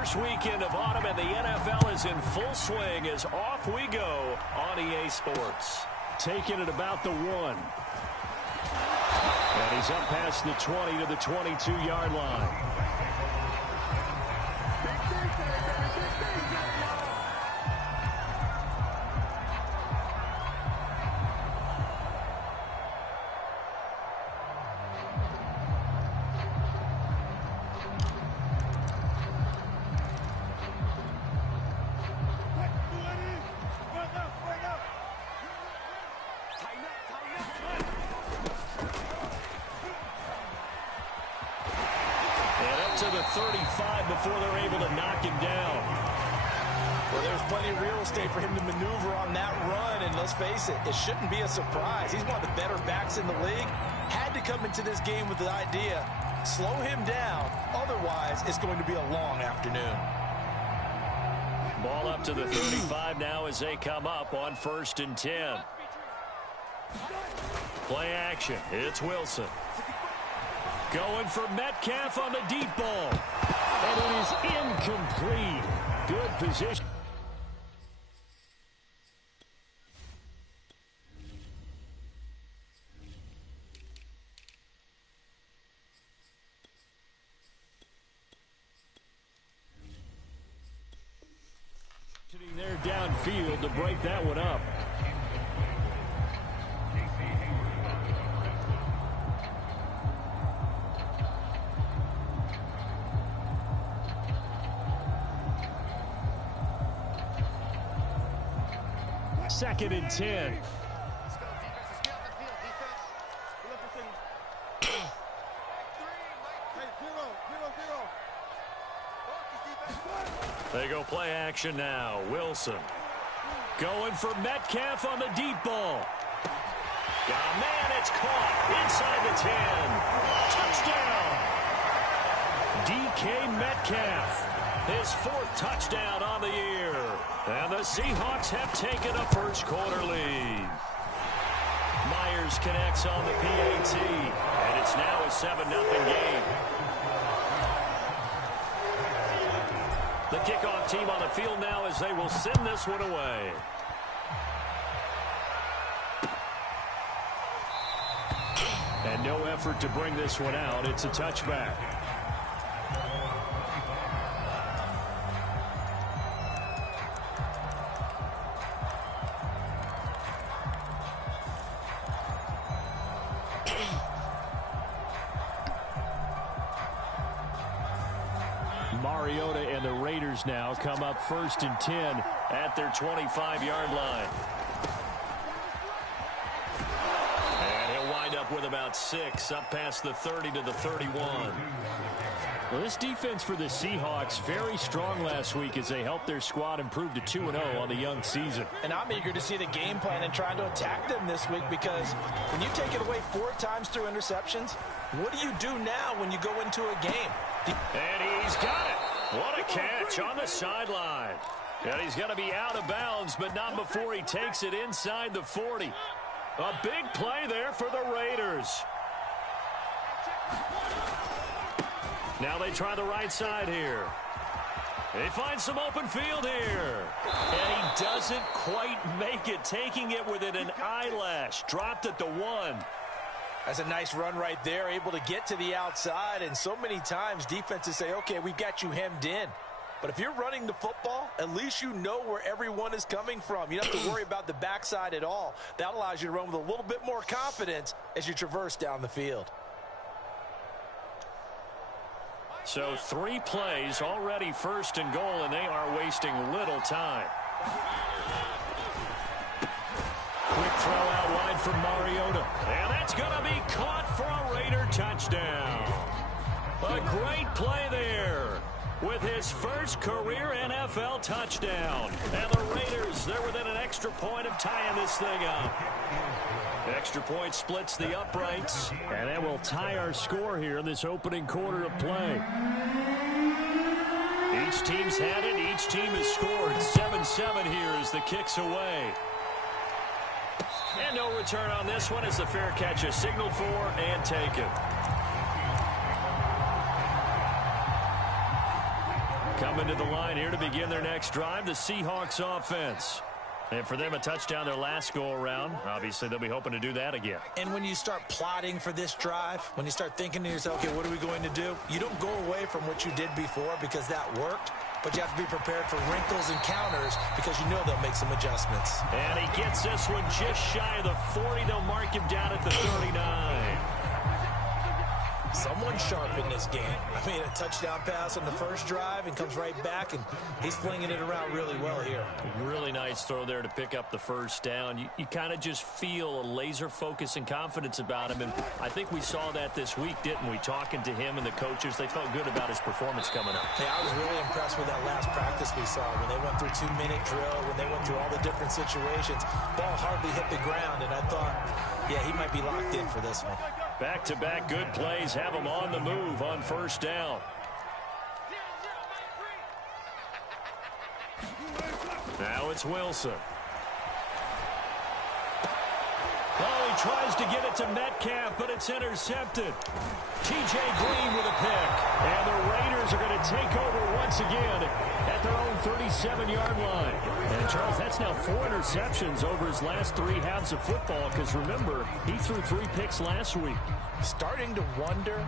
First weekend of autumn, and the NFL is in full swing as off we go on EA Sports. Taking it about the 1. And he's up past the 20 to the 22-yard line. To the 35 before they're able to knock him down. Well, there's plenty of real estate for him to maneuver on that run, and let's face it, it shouldn't be a surprise. He's one of the better backs in the league. Had to come into this game with the idea, slow him down, otherwise it's going to be a long afternoon. Ball up to the 35 now as they come up on 1st and 10. Play action, it's Wilson. Going for Metcalf on the deep ball. And it is incomplete. Good position. Sitting there downfield to break that one up. Second and 10. They go play action now. Wilson going for Metcalf on the deep ball. Yeah, man, it's caught inside the 10. Touchdown. DK Metcalf. His 4th touchdown on the year. And the Seahawks have taken a first-quarter lead. Myers connects on the PAT. And it's now a 7-0 game. The kickoff team on the field now as they will send this one away. And no effort to bring this one out. It's a touchback. Mariota and the Raiders now come up 1st and 10 at their 25-yard line. And he'll wind up with about 6 up past the 30 to the 31. Well, this defense for the Seahawks very strong last week as they helped their squad improve to 2-0 on the young season. And I'm eager to see the game plan and trying to attack them this week, because when you take it away 4 times through interceptions, what do you do now when you go into a game? And he's got it. What a catch on the sideline. And he's going to be out of bounds, but not before he takes it inside the 40. A big play there for the Raiders. Now they try the right side here. They find some open field here. And he doesn't quite make it, taking it within an eyelash. Dropped at the 1. That's a nice run right there, able to get to the outside. And so many times defenses say, okay, we've got you hemmed in. But if you're running the football, at least you know where everyone is coming from. You don't have to worry about the backside at all. That allows you to run with a little bit more confidence as you traverse down the field. So 3 plays, already 1st and goal, and they are wasting little time. Quick throw out wide from Mariota. And that's going to be caught for a Raider touchdown. A great play there with his first career NFL touchdown. And the Raiders, they're within an extra point of tying this thing up. Extra point splits the uprights, and that will tie our score here in this opening quarter of play. Each team's had it. Each team has scored. 7-7 here as the kick's away. And no return on this one as the fair catch is signaled for and taken. Coming to the line here to begin their next drive, the Seahawks offense. And for them, a touchdown their last go-around. Obviously, they'll be hoping to do that again. And when you start plotting for this drive, when you start thinking to yourself, okay, what are we going to do? You don't go away from what you did before because that worked, but you have to be prepared for wrinkles and counters because you know they'll make some adjustments. And he gets this one just shy of the 40. They'll mark him down at the 39. Someone sharp in this game. I mean, a touchdown pass on the first drive and comes right back, and he's flinging it around really well here. Really nice throw there to pick up the first down. You kind of just feel a laser focus and confidence about him, and I think we saw that this week, didn't we? Talking to him and the coaches, they felt good about his performance coming up. Hey, I was really impressed with that last practice we saw when they went through 2-minute drill, when they went through all the different situations. Ball hardly hit the ground, and I thought, yeah, he might be locked in for this one. Back-to-back good plays have him on the move on first down. Now it's Wilson. Oh, he tries to get it to Metcalf, but it's intercepted. T.J. Green with a pick. And the Raiders are going to take over once again at their own 37-yard line. And, Charles, that's now 4 interceptions over his last 3 halves of football because, remember, he threw 3 picks last week. Starting to wonder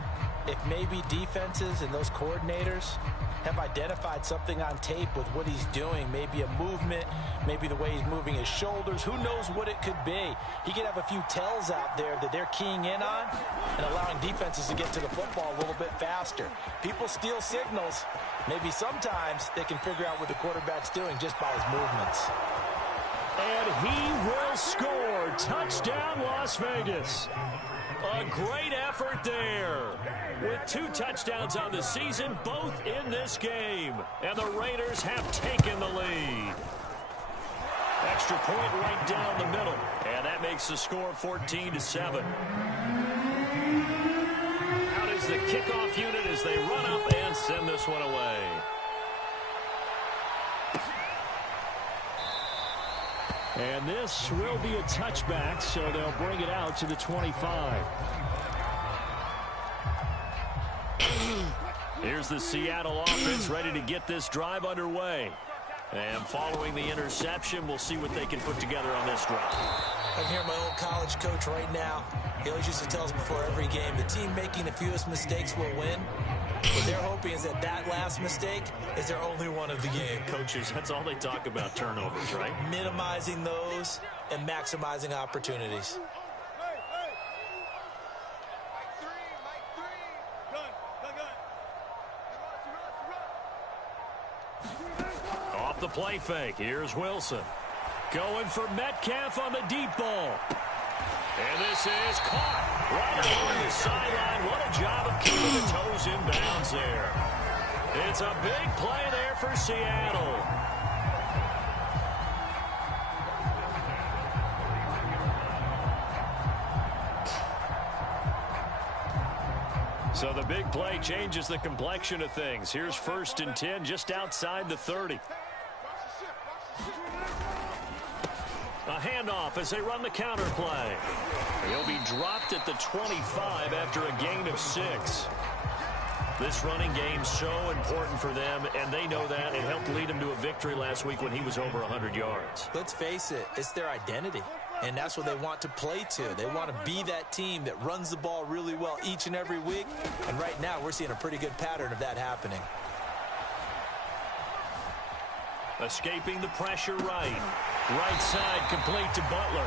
if maybe defenses and those coordinators have identified something on tape with what he's doing. Maybe a movement, maybe the way he's moving his shoulders. Who knows what it could be? He could have a few tells out there that they're keying in on and allowing defenses to get to the football a little bit faster. People steal signals. Maybe sometimes they can figure out what the quarterback's doing just by his movements. And he will score. Touchdown, Las Vegas. A great effort there. With 2 touchdowns on the season, both in this game. And the Raiders have taken the lead. Extra point right down the middle. And that makes the score 14-7. Out is the kickoff unit as they run up and send this one away. And this will be a touchback, so they'll bring it out to the 25. Here's the Seattle offense ready to get this drive underway. And following the interception, we'll see what they can put together on this drive. I'm here, my old college coach right now. He always used to tell us before every game, the team making the fewest mistakes will win. What they're hoping is that last mistake is their only one of the game. Coaches, that's all they talk about, turnovers, right? Minimizing those and maximizing opportunities. Off the play fake, here's Wilson. Going for Metcalf on the deep ball. And this is caught right along the sideline. What a job of keeping the toes in bounds there. It's a big play there for Seattle. So the big play changes the complexion of things. Here's 1st and 10 just outside the 30. A handoff as they run the counter play. He'll be dropped at the 25 after a gain of 6. This running game so important for them, and they know that. It helped lead them to a victory last week when he was over 100 yards. Let's face it, it's their identity, and that's what they want to play to. They want to be that team that runs the ball really well each and every week, and right now we're seeing a pretty good pattern of that happening. Escaping the pressure right. Right side complete to Butler.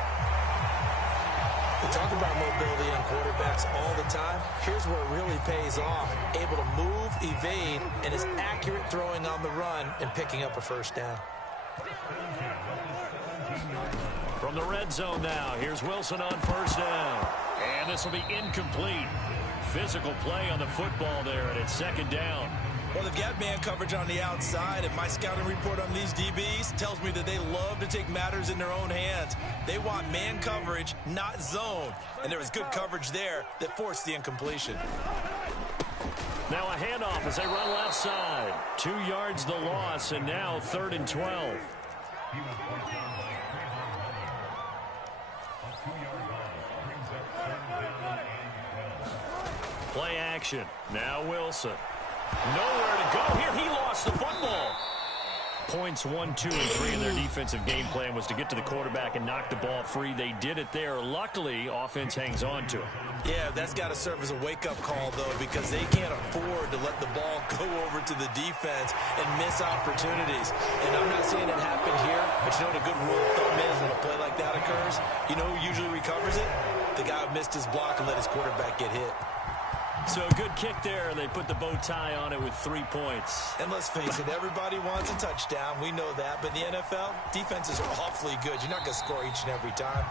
We talk about mobility in quarterbacks all the time. Here's where it really pays off. Able to move, evade, and is accurate throwing on the run and picking up a first down. From the red zone now, here's Wilson on first down. And this will be incomplete. Physical play on the football there, and it's 2nd down. Well, they've got man coverage on the outside, and my scouting report on these DBs tells me that they love to take matters in their own hands. They want man coverage, not zone. And there was good coverage there that forced the incompletion. Now a handoff as they run left side. 2 yards the loss, and now 3rd and 12. Play action. Now Wilson. Nowhere to go here. He lost the football. Points 1, 2, and 3 in their defensive game plan was to get to the quarterback and knock the ball free. They did it there. Luckily, offense hangs on to it. Yeah, that's got to serve as a wake-up call, though, because they can't afford to let the ball go over to the defense and miss opportunities. And I'm not saying it happened here, but you know what a good rule of thumb is when a play like that occurs? You know who usually recovers it? The guy who missed his block and let his quarterback get hit. So a good kick there, and they put the bow tie on it with 3 points. And let's face it, everybody wants a touchdown. We know that. But in the NFL, defenses are awfully good. You're not going to score each and every time.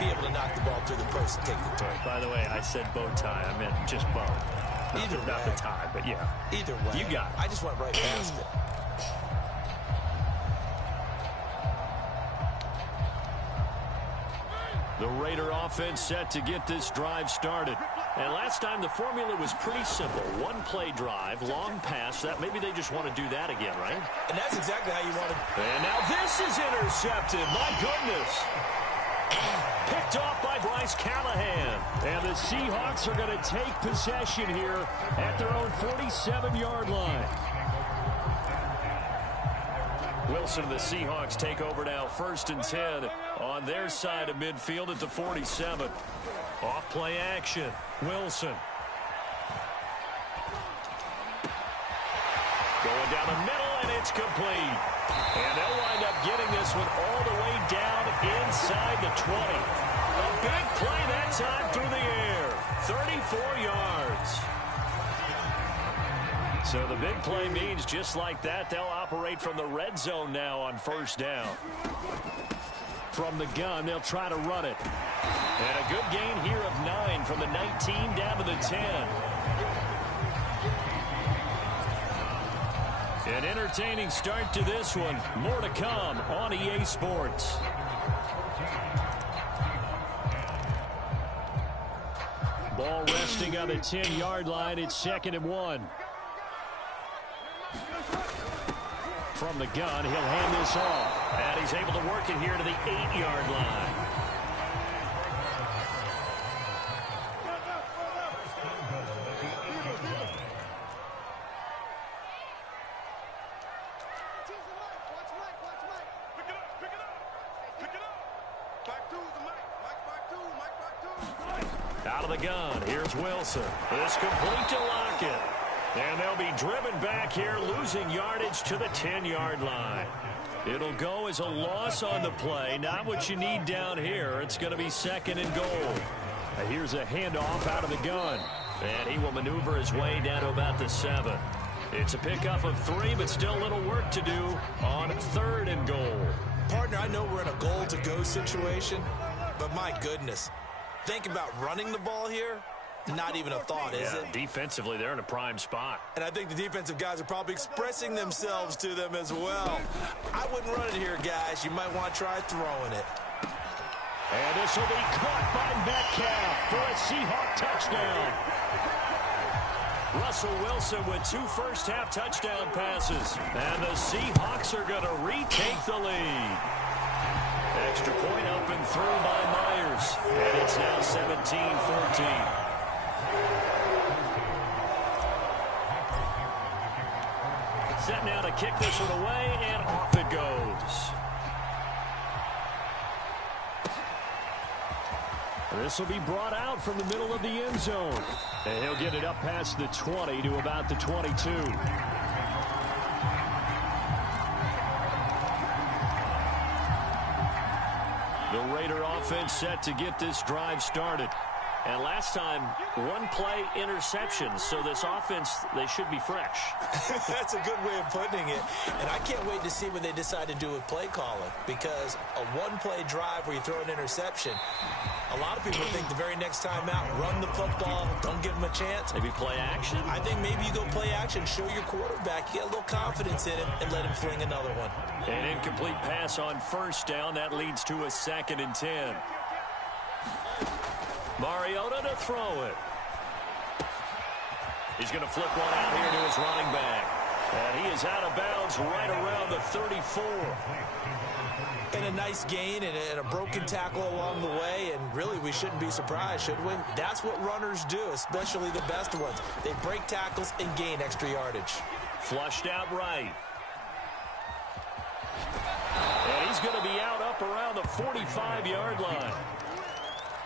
Be able to knock the ball through the post and take the turn. By the way, I said bow tie. I meant just bow. Not the tie, but yeah. Either way. You got it. I just went right past it. The Raider offense set to get this drive started. And last time the formula was pretty simple. One play drive, long pass. That maybe they just want to do that again, right? And that's exactly how you want to. And now this is intercepted. My goodness. Picked off by Bryce Callahan. And the Seahawks are going to take possession here at their own 47-yard line. Wilson and the Seahawks take over now, 1st and 10 on their side of midfield at the 47. Off play action. Wilson. Going down the middle, and it's complete. And they'll wind up getting this one all the way down inside the 20. A big play that time through the air. 34 yards. So the big play means just like that, they'll operate from the red zone now on 1st down. From the gun, they'll try to run it. And a good gain here of 9 from the 19 down to the 10. An entertaining start to this one. More to come on EA Sports. Ball resting on the 10-yard line. It's 2nd and 1. From the gun, he'll hand this off. And he's able to work it here to the 8-yard line. Out of the gun, here's Wilson. This complete to Lockett. And they'll be driven back here, losing yardage to the 10-yard line. It'll go as a loss on the play. Not what you need down here. It's going to be 2nd and goal. Here's a handoff out of the gun. And he will maneuver his way down to about the 7. It's a pickup of 3, but still a little work to do on 3rd and goal. Partner, I know we're in a goal-to-go situation, but my goodness. Think about running the ball here. Not even a thought, is it? Defensively, they're in a prime spot. And I think the defensive guys are probably expressing themselves to them as well. I wouldn't run it here, guys. You might want to try throwing it. And this will be caught by Metcalf for a Seahawk touchdown. Russell Wilson with 2 first-half touchdown passes. And the Seahawks are going to retake the lead. Extra point up and through by Myers. And it's now 17-14. Set now to kick this one away, and off it goes. This will be brought out from the middle of the end zone. And he'll get it up past the 20 to about the 22. The Raider offense set to get this drive started. And last time, 1 play interception. So this offense, they should be fresh. That's a good way of putting it. And I can't wait to see what they decide to do with play calling. Because a 1-play drive where you throw an interception, a lot of people think the very next time out, run the football, don't give them a chance. Maybe play action? I think maybe you go play action, show your quarterback, you get a little confidence in him, and let him fling another one. An incomplete pass on 1st down. That leads to a 2nd and 10. Mariota to throw it. He's going to flip one out here to his running back. And he is out of bounds right around the 34. And a nice gain and a broken tackle along the way, and really we shouldn't be surprised, should we? That's what runners do, especially the best ones. They break tackles and gain extra yardage. Flushed out right. And he's going to be out up around the 45-yard line.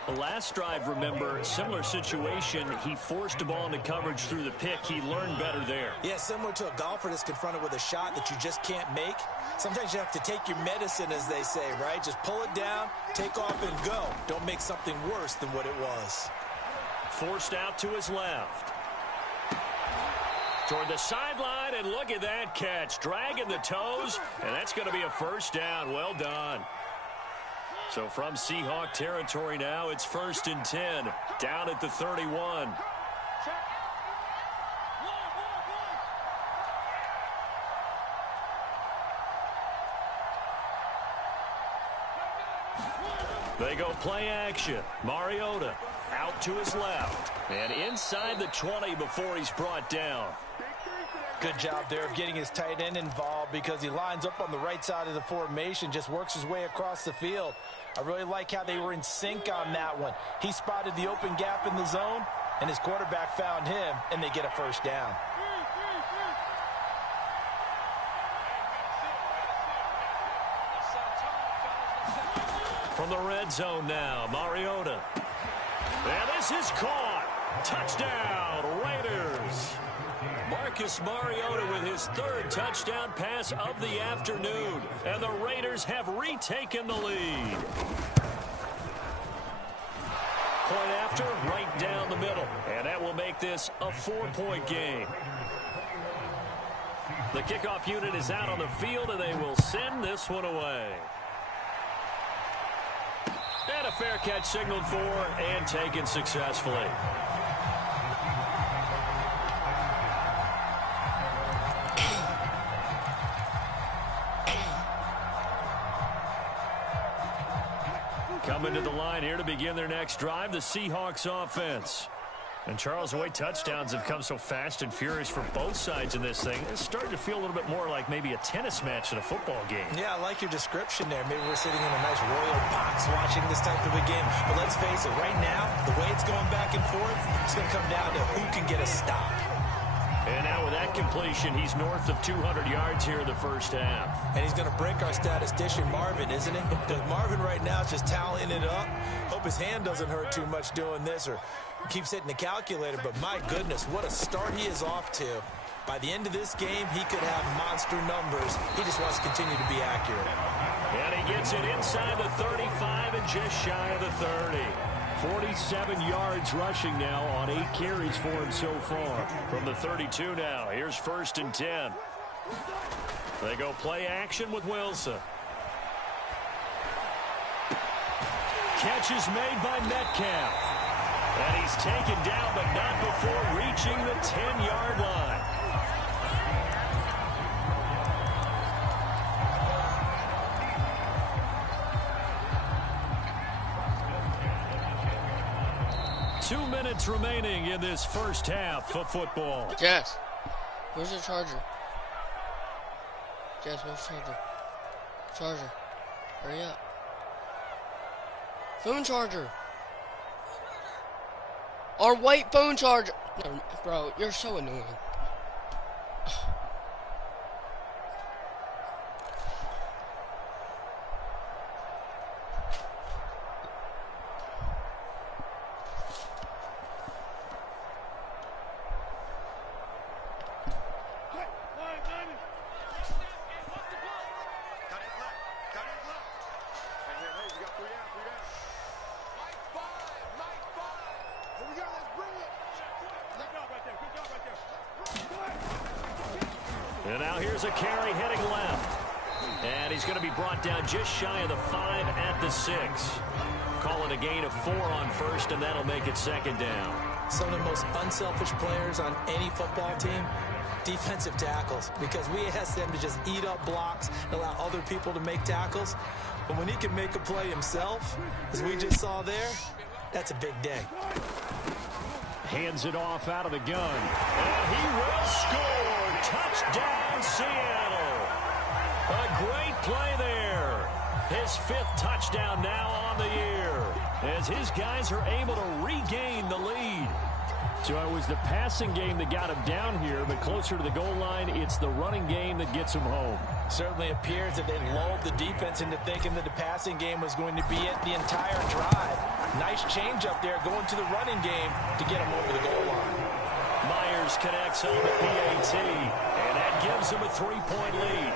The last drive, remember, similar situation. He forced the ball into coverage through the pick. He learned better there. Yeah, similar to a golfer that's confronted with a shot that you just can't make. Sometimes you have to take your medicine, as they say, right? Just pull it down, take off, and go. Don't make something worse than what it was. Forced out to his left. Toward the sideline, and look at that catch. Dragging the toes, and that's going to be a first down. Well done. So from Seahawk territory now, it's 1st and 10, down at the 31. They go play action. Mariota out to his left. And inside the 20 before he's brought down. Good job there of getting his tight end involved because he lines up on the right side of the formation, just works his way across the field. I really like how they were in sync on that one. He spotted the open gap in the zone, and his quarterback found him, and they get a first down. From the red zone now, Mariota. And this is caught. Touchdown, Raiders. Marcus Mariota with his 3rd touchdown pass of the afternoon. And the Raiders have retaken the lead. Point after, right down the middle. And that will make this a 4-point game. The kickoff unit is out on the field, and they will send this one away. And a fair catch signaled for and taken successfully. Coming to the line here to begin their next drive, the Seahawks offense. And Charles, the way touchdowns have come so fast and furious for both sides in this thing, it's starting to feel a little bit more like maybe a tennis match than a football game. Yeah, I like your description there. Maybe we're sitting in a nice royal box watching this type of a game. But let's face it, right now, the way it's going back and forth, it's going to come down to who can get a stop. And now with that completion, he's north of 200 yards here in the first half. And he's going to break our statistician, Marvin, isn't he? Because Marvin right now is just tallying it up. Hope his hand doesn't hurt too much doing this or keeps hitting the calculator. But my goodness, what a start he is off to. By the end of this game, he could have monster numbers. He just wants to continue to be accurate. And he gets it inside the 35 and just shy of the 30. 47 yards rushing now on 8 carries for him so far. From the 32 now, here's 1st and 10. They go play action with Wilson. Catch is made by Metcalf. And he's taken down, but not before reaching the 10-yard line. Two minutes remaining in this first half of football. Jess, where's the charger? Jess, where's the charger? Charger, hurry up. Phone charger. Our white phone charger. No, bro, you're so annoying. And now here's a carry heading left. And he's going to be brought down just shy of the 5 at the 6. Call it a gain of 4 on first, and that'll make it 2nd down. Some of the most unselfish players on any football team, defensive tackles, because we ask them to just eat up blocks and allow other people to make tackles. But when he can make a play himself, as we just saw there, that's a big day. Hands it off out of the gun. And he will score. Touchdown. Touchdown, Seattle. A great play there. His 5th touchdown now on the year, as his guys are able to regain the lead. So it was the passing game that got him down here, but closer to the goal line, it's the running game that gets him home. Certainly appears that they lulled the defense into thinking that the passing game was going to be it the entire drive. Nice change up there going to the running game to get him over the goal line. Myers connects on the PAT, and that gives him a 3-point lead.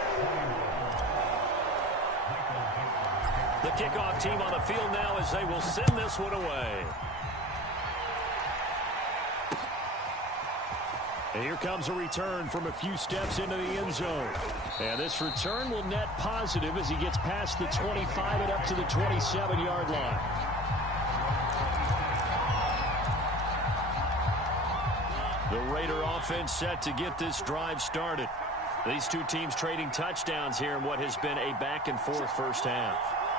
The kickoff team on the field now as they will send this one away. And here comes a return from a few steps into the end zone. And this return will net positive as he gets past the 25 and up to the 27-yard line. The Raider offense set to get this drive started. These two teams trading touchdowns here in what has been a back-and-forth first half.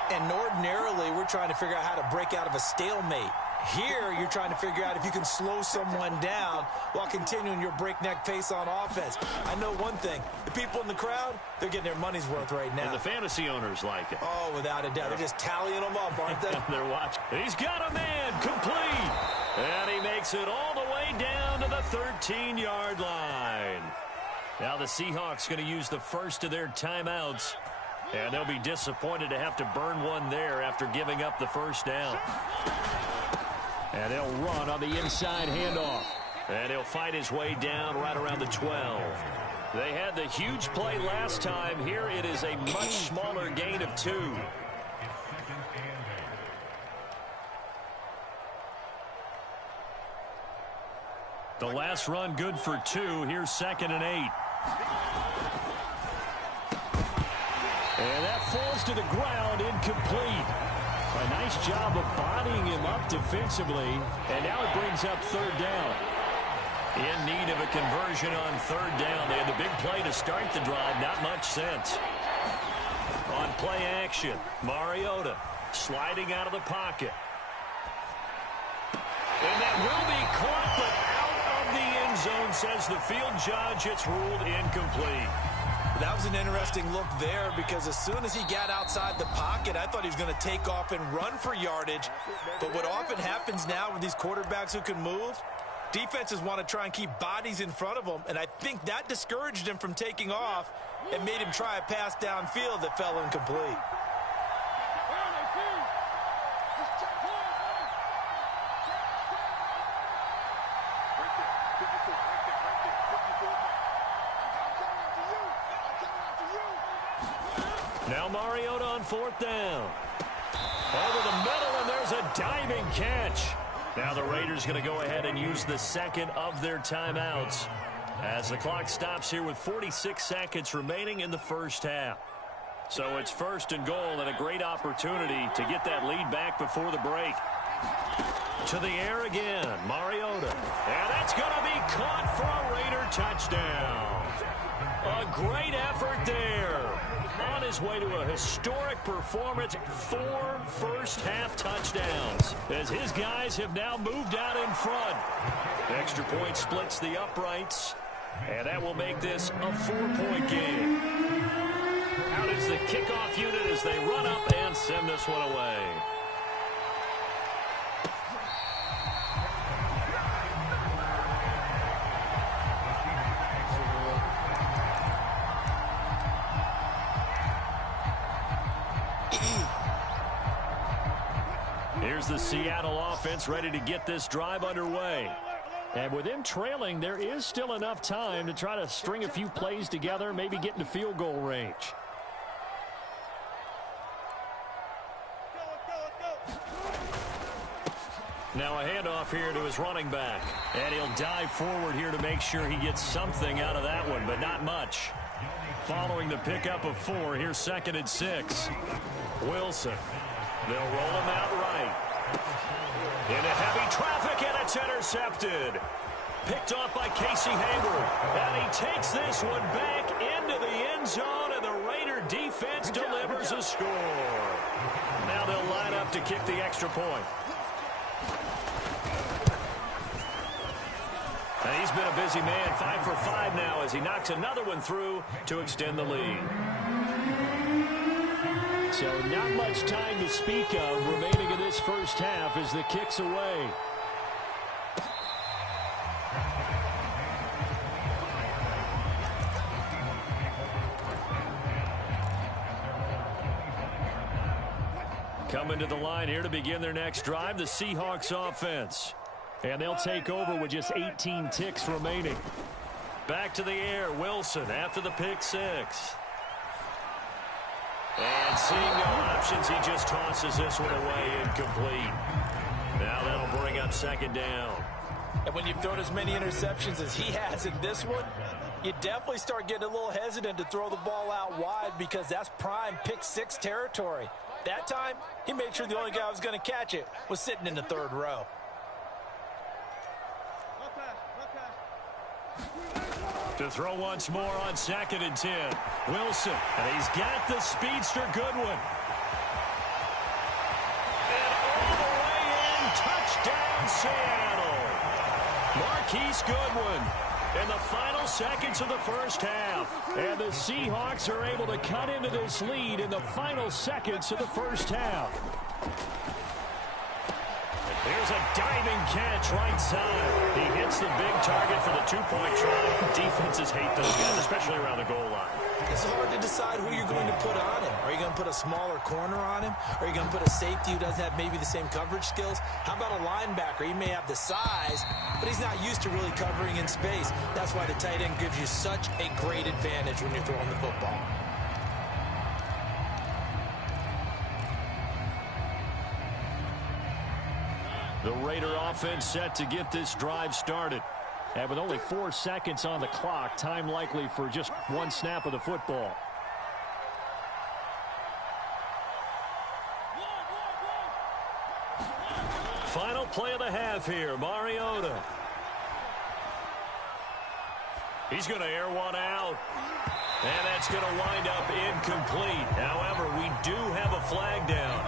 And ordinarily, we're trying to figure out how to break out of a stalemate. Here, you're trying to figure out if you can slow someone down while continuing your breakneck pace on offense. I know one thing. The people in the crowd, they're getting their money's worth right now. And the fantasy owners like it. Oh, without a doubt. They're just tallying them up, aren't they? They're watching. He's got a man complete. And he makes it all the way down to the 13-yard line. Now the Seahawks going to use the first of their timeouts. And they'll be disappointed to have to burn one there after giving up the first down. And they'll run on the inside handoff. And he'll fight his way down right around the 12. They had the huge play last time. Here it is a much smaller gain of 2. The last run good for 2. Here's 2nd and 8. And that falls to the ground, incomplete. A nice job of bodying him up defensively, and now it brings up 3rd down. In need of a conversion on 3rd down. They had the big play to start the drive, not much sense. On play action, Mariota sliding out of the pocket. And that will be caught, but out of the end zone, says the field judge. It's ruled incomplete. That was an interesting look there because as soon as he got outside the pocket, I thought he was going to take off and run for yardage. But what often happens now with these quarterbacks who can move, defenses want to try and keep bodies in front of them, and I think that discouraged him from taking off and made him try a pass downfield that fell incomplete. Now Mariota on 4th down. Over the middle, and there's a diving catch. Now the Raiders going to go ahead and use the 2nd of their timeouts as the clock stops here with 46 seconds remaining in the first half. So it's 1st and goal and a great opportunity to get that lead back before the break. To the air again, Mariota. And that's going to be caught for a Raider touchdown. A great effort there. On his way to a historic performance, 4 first-half touchdowns, as his guys have now moved out in front. Extra point splits the uprights, and that will make this a 4-point game. Out is the kickoff unit as they run up and send this one away. Here's the Seattle offense ready to get this drive underway. And with them trailing, there is still enough time to try to string a few plays together, maybe get into field goal range. Now a handoff here to his running back. And he'll dive forward here to make sure he gets something out of that one, but not much. Following the pickup of 4, here's 2nd and 6. Wilson. They'll roll him out right. Into heavy traffic, and it's intercepted. Picked off by Casey Hayward. And he takes this one back into the end zone, and the Raider defense delivers a score. Now they'll line up to kick the extra point. And he's he's been a busy man. 5 for 5 now as he knocks another one through to extend the lead. So not much time to speak of remaining in this first half as the kick's away. Coming to the line here to begin their next drive, the Seahawks offense. And they'll take over with just 18 ticks remaining. Back to the air, Wilson after the pick six. And seeing no options, he just tosses this one away, incomplete. Now that'll bring up second down. And when you've thrown as many interceptions as he has in this one, you definitely start getting a little hesitant to throw the ball out wide because that's prime pick six territory. That time, he made sure the only guy who was going to catch it was sitting in the third row. To throw once more on 2nd and 10. Wilson, and he's got the speedster Goodwin. And all the way in, touchdown Seattle. Marquise Goodwin in the final seconds of the first half. And the Seahawks are able to cut into this lead in the final seconds of the first half. Here's a diving catch right side. He hits the big target for the two-point try. Defenses hate those guys, especially around the goal line. It's hard to decide who you're going to put on him. Are you going to put a smaller corner on him? Are you going to put a safety who doesn't have maybe the same coverage skills? How about a linebacker? He may have the size, but he's not used to really covering in space. That's why the tight end gives you such a great advantage when you're throwing the football. The Raider offense set to get this drive started. And with only 4 seconds on the clock, time likely for just one snap of the football. Final play of the half here, Mariota. He's going to air one out. And that's going to wind up incomplete. However, we do have a flag down.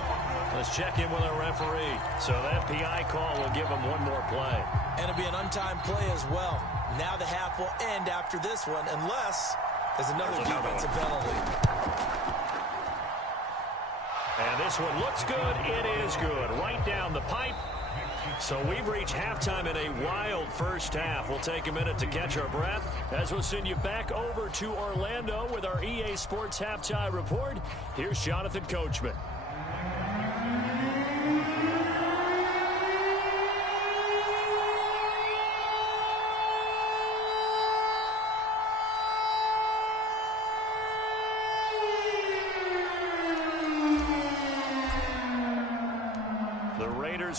Let's check in with our referee. So that PI call will give him one more play. And it'll be an untimed play as well. Now the half will end after this one, unless there's another defensive penalty. And this one looks good. It is good. Right down the pipe. So we've reached halftime in a wild first half. We'll take a minute to catch our breath as we'll send you back over to Orlando with our EA Sports Halftime Report. Here's Jonathan Coachman.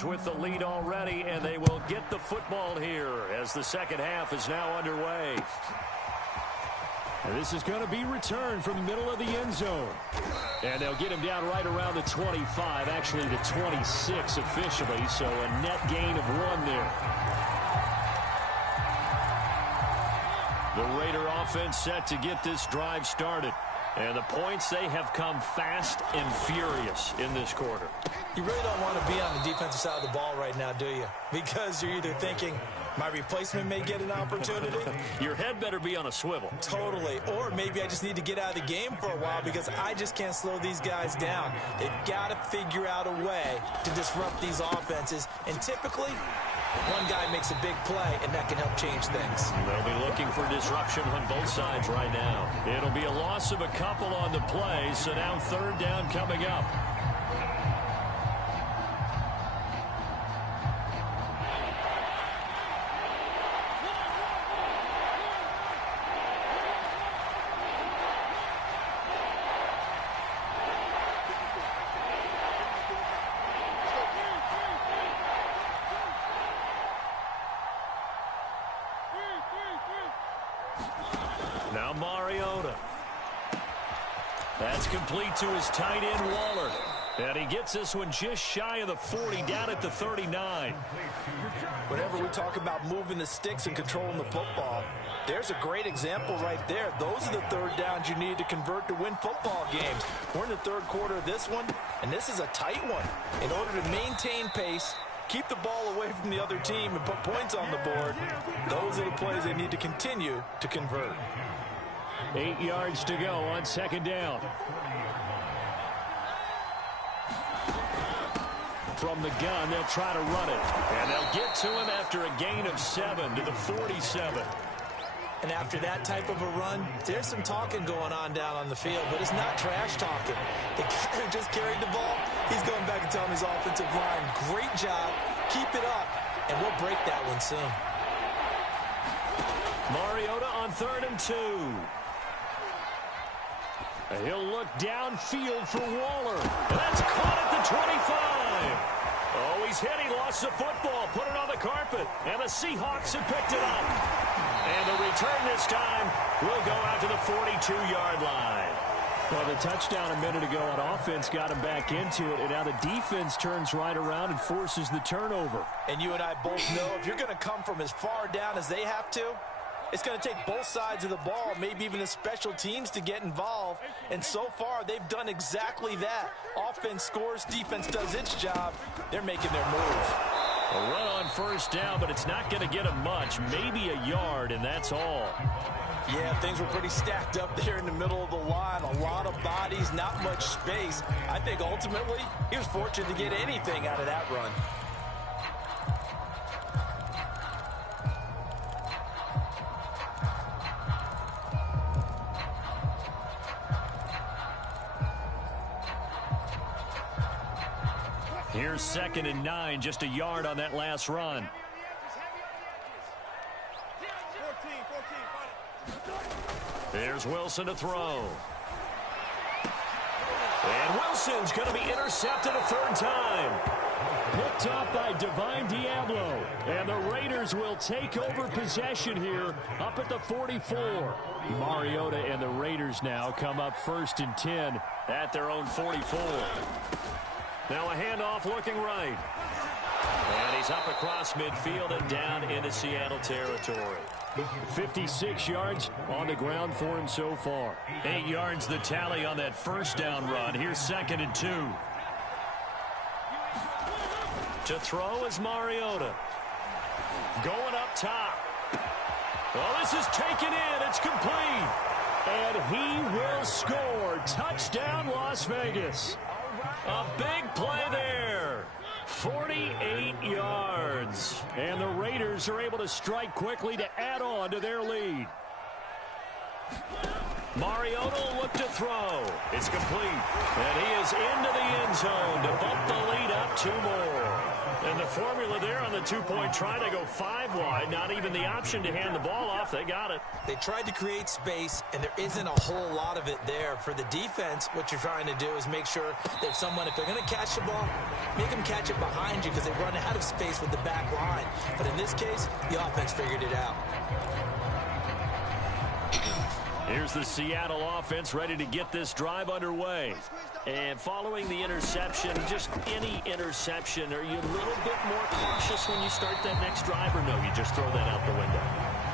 With the lead already, and they will get the football here as the second half is now underway. And this is going to be returned from the middle of the end zone. And they'll get him down right around the 25, actually the 26 officially, so a net gain of 1 there. The Raider offense set to get this drive started. And the points, they have come fast and furious in this quarter. You really don't want to be on the defensive side of the ball right now, do you? Because you're either thinking, my replacement may get an opportunity. Your head better be on a swivel. Totally. Or maybe I just need to get out of the game for a while because I just can't slow these guys down. They've got to figure out a way to disrupt these offenses. And typically, one guy makes a big play, and that can help change things. They'll be looking for disruption on both sides right now. It'll be a loss of a couple on the play, so now third down coming up. Now Mariota. That's complete to his tight end, Waller. And he gets this one just shy of the 40, down at the 39. Whenever we talk about moving the sticks and controlling the football, there's a great example right there. Those are the third downs you need to convert to win football games. We're in the third quarter of this one, and this is a tight one. In order to maintain pace, keep the ball away from the other team and put points on the board, those are the plays they need to continue to convert. 8 yards to go on second down. From the gun, they'll try to run it. And they'll get to him after a gain of 7 to the 47. And after that type of a run, there's some talking going on down on the field, but it's not trash talking. The guy who just carried the ball, he's going back and telling his offensive line, great job, keep it up, and we'll break that one soon. Mariota on 3rd and 2. He'll look downfield for Waller. That's caught at the 25. Oh, he's hit. He lost the football. Put it on the carpet. And the Seahawks have picked it up. And the return this time will go out to the 42-yard line. Well, the touchdown a minute ago on offense got him back into it, and now the defense turns right around and forces the turnover. And you and I both know if you're going to come from as far down as they have to, it's going to take both sides of the ball, maybe even the special teams, to get involved. And so far, they've done exactly that. Offense scores, defense does its job. They're making their move. A run on first down, but it's not going to get him much. Maybe a yard, and that's all. Yeah, things were pretty stacked up there in the middle of the line. A lot of bodies, not much space. I think ultimately he was fortunate to get anything out of that run. Here's 2nd and 9, just a yard on that last run. There's Wilson to throw. And Wilson's going to be intercepted a 3rd time. Picked up by Divine Diablo. And the Raiders will take over possession here up at the 44. Mariota and the Raiders now come up 1st and 10 at their own 44. Now a handoff looking right. And he's up across midfield and down into Seattle territory. 56 yards on the ground for him so far. 8 yards the tally on that first down run. Here's 2nd and 2. To throw is Mariota. Going up top. Well, this is taken in. It's complete. And he will score. Touchdown, Las Vegas. A big play there. 48 yards. And the Raiders are able to strike quickly to add on to their lead. Mariota will look to throw. It's complete. And he is into the end zone to bump the lead up 2 more. And the formula there on the 2-point try to go 5 wide. Not even the option to hand the ball off. They got it. They tried to create space, and there isn't a whole lot of it there. For the defense, what you're trying to do is make sure that someone, if they're going to catch the ball, make them catch it behind you because they run out of space with the back line. But in this case, the offense figured it out. Here's the Seattle offense ready to get this drive underway. And following the interception, just any interception, are you a little bit more cautious when you start that next drive, or no, you just throw that out the window?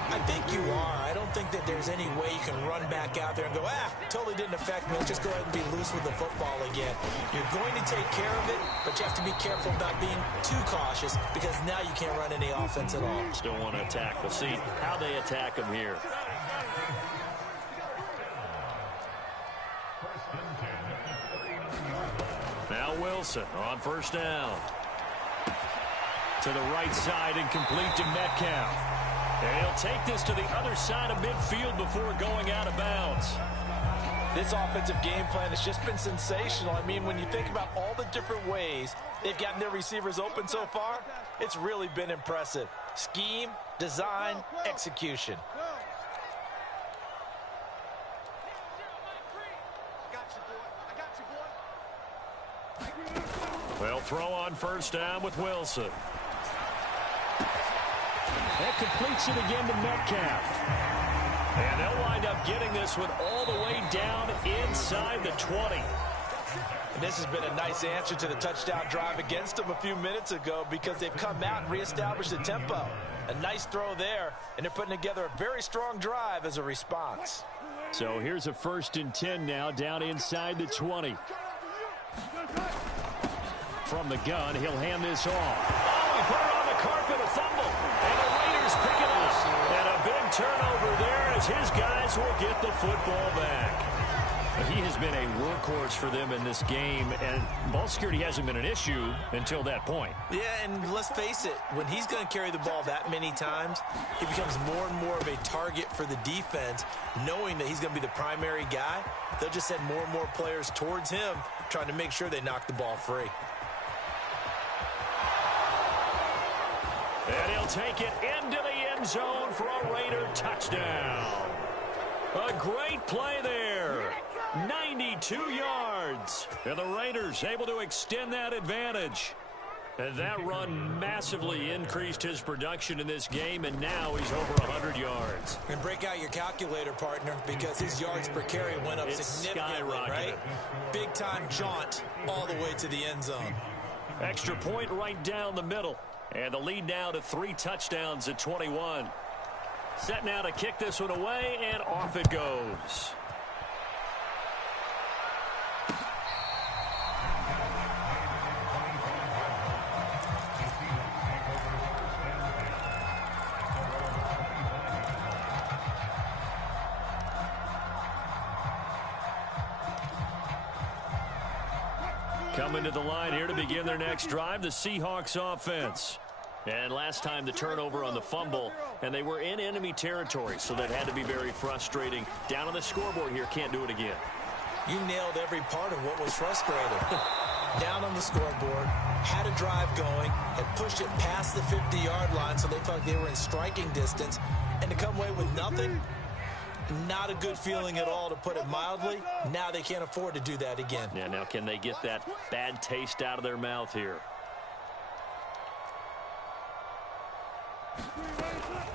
I think you are. I don't think that there's any way you can run back out there and go, totally didn't affect me. Let's just go ahead and be loose with the football again. You're going to take care of it, but you have to be careful about being too cautious because now you can't run any offense at all. Still want to attack. We'll see how they attack them here. Now Wilson on first down. To the right side and complete to Metcalf. And he'll take this to the other side of midfield before going out of bounds. This offensive game plan has just been sensational. I mean, when you think about all the different ways they've gotten their receivers open so far, it's really been impressive. Scheme, design, execution. They'll throw on first down with Wilson. That completes it again to Metcalf. And they'll wind up getting this one all the way down inside the 20. And this has been a nice answer to the touchdown drive against them a few minutes ago because they've come out and reestablished the tempo. A nice throw there, and they're putting together a very strong drive as a response. So here's a 1st and 10 now down inside the 20. From the gun, he'll hand this off. Oh, as his guys will get the football back. He has been a workhorse for them in this game, and ball security hasn't been an issue until that point. Yeah, and let's face it, when he's going to carry the ball that many times, he becomes more and more of a target for the defense, knowing that he's going to be the primary guy. They'll just send more and more players towards him, trying to make sure they knock the ball free. And he'll take it into the end zone for a Raider touchdown. A great play there. 92 yards. And the Raiders able to extend that advantage. And that run massively increased his production in this game, and now he's over 100 yards. And break out your calculator, partner, because his yards per carry went up significantly, right? Big-time jaunt all the way to the end zone. Extra point right down the middle. And the lead now to 3 touchdowns at 21. Set now to kick this one away, and off it goes. Coming to the line here to begin their next drive, the Seahawks offense. And last time the turnover on the fumble, and they were in enemy territory, so that had to be very frustrating. Down on the scoreboard here, can't do it again. You nailed every part of what was frustrating. Down on the scoreboard, had a drive going, and pushed it past the 50-yard line so they thought they were in striking distance, and to come away with nothing, not a good feeling at all, to put it mildly. Now they can't afford to do that again. Yeah, now can they get that bad taste out of their mouth here?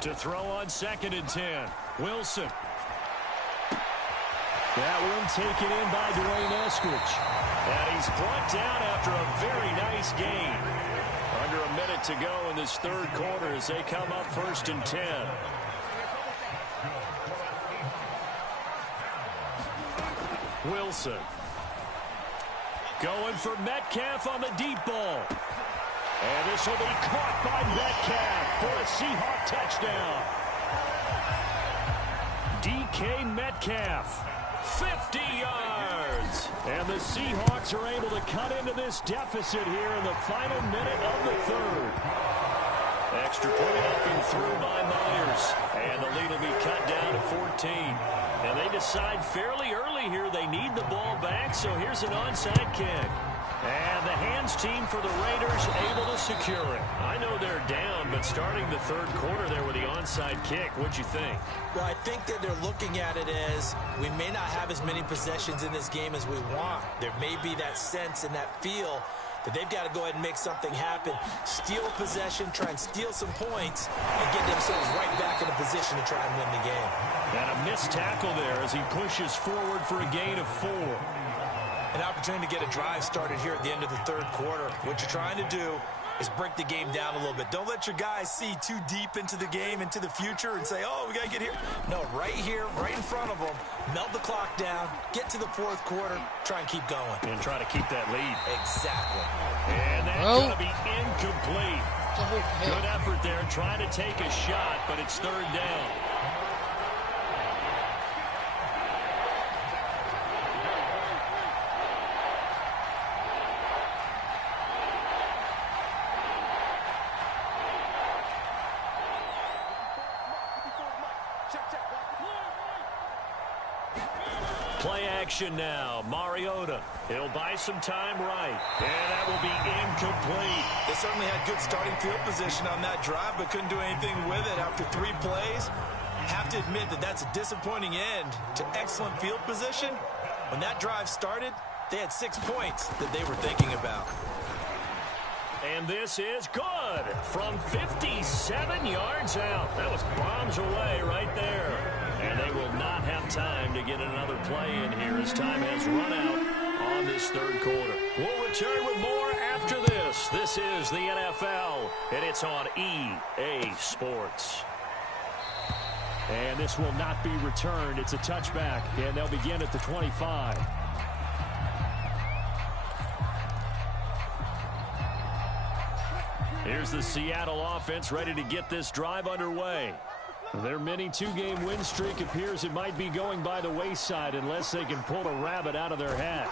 To throw on 2nd and 10. Wilson. That one taken in by Dwayne Eskridge. And he's brought down after a very nice gain. Under a minute to go in this third quarter as they come up 1st and 10. Wilson. Going for Metcalf on the deep ball. And this will be caught by Metcalf for a Seahawk touchdown. DK Metcalf, 50 yards. And the Seahawks are able to cut into this deficit here in the final minute of the third. Extra point up and through by Myers. And the lead will be cut down to 14. And they decide fairly early here they need the ball back, so here's an onside kick. And the hands team for the Raiders able to secure it. I know they're down, but starting the third quarter there with the onside kick, what'd you think? Well, I think that they're looking at it as we may not have as many possessions in this game as we want. There may be that sense and that feel that they've got to go ahead and make something happen. Steal a possession, try and steal some points, and get themselves right back in a position to try and win the game. And a missed tackle there as he pushes forward for a gain of 4. An opportunity to get a drive started here at the end of the third quarter. What you're trying to do is break the game down a little bit. Don't let your guys see too deep into the game, into the future, and say, oh, we got to get here. No, right here, right in front of them, melt the clock down, get to the fourth quarter, try and keep going. And try to keep that lead. Exactly. And that's going to be incomplete. Good effort there, trying to take a shot, but it's third down. Play action now. Mariota. He'll buy some time right. And that will be incomplete. They certainly had good starting field position on that drive, but couldn't do anything with it after 3 plays. Have to admit that that's a disappointing end to excellent field position. When that drive started, they had 6 points that they were thinking about. And this is good from 57 yards out. That was bombs away right there. And they will not have time to get another play in here as time has run out on this third quarter. We'll return with more after this. This is the NFL, and it's on EA Sports. And this will not be returned. It's a touchback, and they'll begin at the 25. Here's the Seattle offense ready to get this drive underway. Their mini two-game win streak appears it might be going by the wayside unless they can pull a rabbit out of their hat.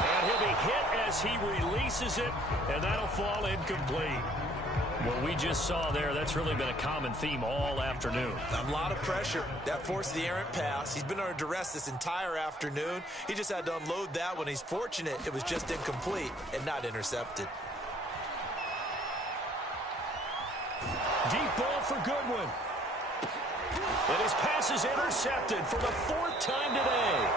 And he'll be hit as he releases it, and that'll fall incomplete. What we just saw there, that's really been a common theme all afternoon. A lot of pressure. That forced the errant pass. He's been under duress this entire afternoon. He just had to unload that one. He's fortunate it was just incomplete and not intercepted. Deep ball for Goodwin. And his pass is intercepted for the 4th time today.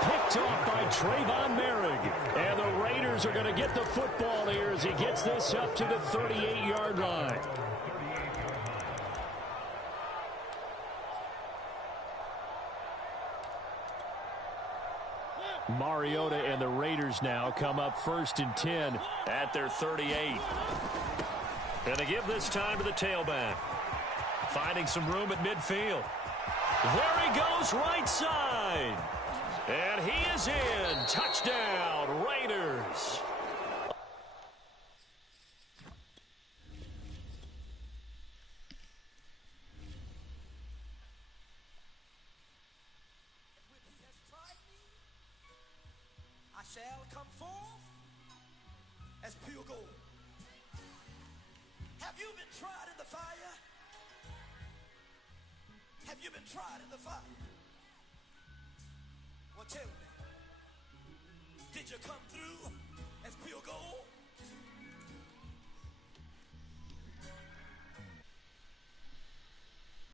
Picked off by Trayvon Merrick. And the Raiders are going to get the football here as he gets this up to the 38-yard line. Mariota and the Raiders now come up 1st and 10 at their 38. And they give this time to the tailback. Finding some room at midfield. There he goes, right side. And he is in. Touchdown, Raiders. I shall come forth as pure gold. Have you been tried in the fire? Have you been tried in the fire? Well, tell me, did you come through?